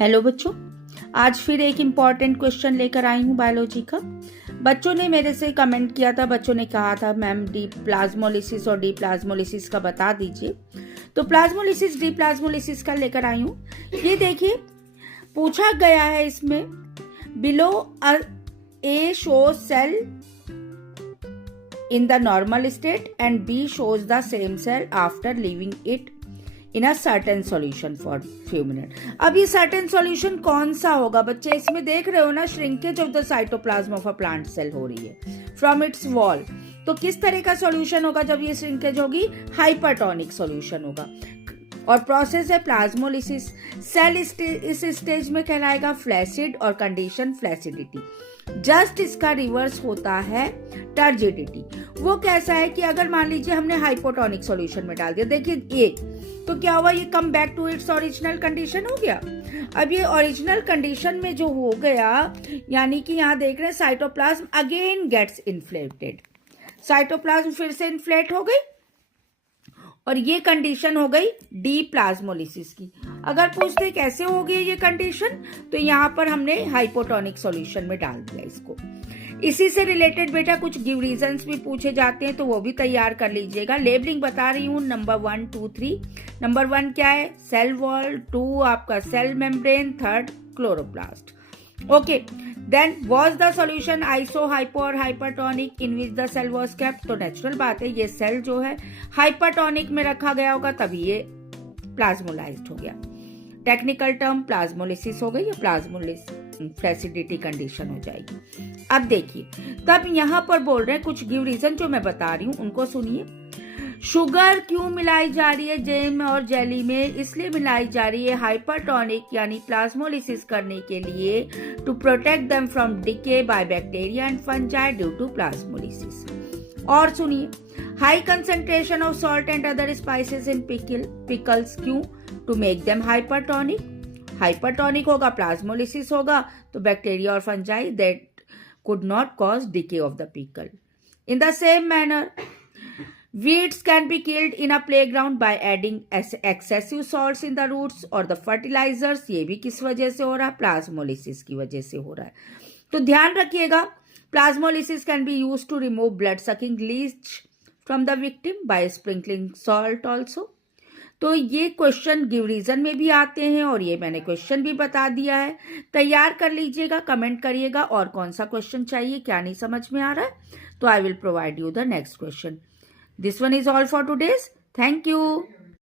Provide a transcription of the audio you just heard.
Hello बच्चों, आज फिर एक इम्पॉर्टेंट क्वेश्चन लेकर आई हूँ बायोलॉजी का। बच्चों ने मेरे से कमेंट किया था, बच्चों ने कहा था मैम डी प्लाज्मोलिसिस और डी प्लाज्मोलिसिस का बता दीजिए। तो प्लाज्मोलिसिस डी प्लाज्मोलिसिस का लेकर आई हूँ। ये देखिए, पूछा गया है इसमें, below A shows cell in the normal state and B shows the same cell after leaving it in a certain solution for few minutes। अब ये certain solution कौन सा होगा बच्चे? इसमें देख रहे हो ना, shrinkage of the cytoplasm of a plant cell हो रही है फ्रॉम इट्स वॉल। तो किस तरह का सॉल्यूशन होगा जब ये श्रिंकेज होगी? हाइपरटोनिक सॉल्यूशन होगा। और प्रोसेस है प्लाज्मोलिसिस। सेल इस स्टेज में कहलाएगा फ्लैसिड और कंडीशन फ्लैसिडिटी। जस्ट इसका रिवर्स होता है टर्जिडिटी। वो कैसा है कि अगर मान लीजिए हमने हाइपोटोनिक सॉल्यूशन में डाल दिया, देखिए ए, तो क्या हुआ? ये come back to its original condition हो गया। अब ये ओरिजिनल कंडीशन में जो हो गया, यानी कि यहाँ देख रहे हैं cytoplasm again gets inflated. Cytoplasm फिर से इन्फ्लेट हो गई और ये कंडीशन हो गई डी प्लाज्मोलिसिस की। अगर पूछते कैसे हो गई ये कंडीशन, तो यहाँ पर हमने हाइपोटोनिक सॉल्यूशन में डाल दिया इसको। इसी से रिलेटेड बेटा कुछ गिव रीजंस भी पूछे जाते हैं, तो वो भी तैयार कर लीजिएगा। लेबलिंग बता रही हूँ, नंबर 1, 2, 3। नंबर 1 क्या है? Cell wall. 2 आपका cell membrane. 3 chloroplast. Okay, then was the solution iso, hypo और hypertonic in which the cell was kept? तो नेचुरल बात है, ये सेल जो है हाइपरटोनिक में रखा गया होगा, तभी ये प्लाज्मोलाइज्ड हो गया। टेक्निकल टर्म प्लाज्मोलिसिस हो गई या प्लाज्मोलिसिस फ्लैसिडिटी कंडीशन हो जाएगी। अब देखिए, तब यहाँ पर बोल रहे हैं कुछ गिव रीजन जो मैं बता रही हूँ उनको सुनिए। शुगर क्यों मिलाई जा रही है जैम और जेली में? इसलिए मिलाई जा रही है हाइपरटोनिक यानी प्लाज्मोलिसिस करने के लिए, to protect them from decay by bacteria and fungi due to plasmolysis. और सुनिए, high concentration of salt and other spices in pickles क्यों? To make them hypertonic. Hypertonic होगा, प्लाज्मोलिसिस होगा, तो बैक्टीरिया और fungi that could not cause decay of the pickle. In the same manner, weeds can be killed in a playground by adding excessive salts in the roots or the fertilizers। ये भी किस वजह से हो रहा है? Plasmolysis की वजह से हो रहा है। तो ध्यान रखिएगा, plasmolysis can be used to remove blood sucking leech from the victim by sprinkling salt also. तो ये क्वेश्चन गिव रीजन में भी आते हैं और ये मैंने क्वेश्चन भी बता दिया है। तैयार कर लीजिएगा, कमेंट करिएगा और कौन सा क्वेश्चन चाहिए, क्या नहीं समझ में आ रहा है, तो I will provide you the next question. This one is all for today's. Thank you.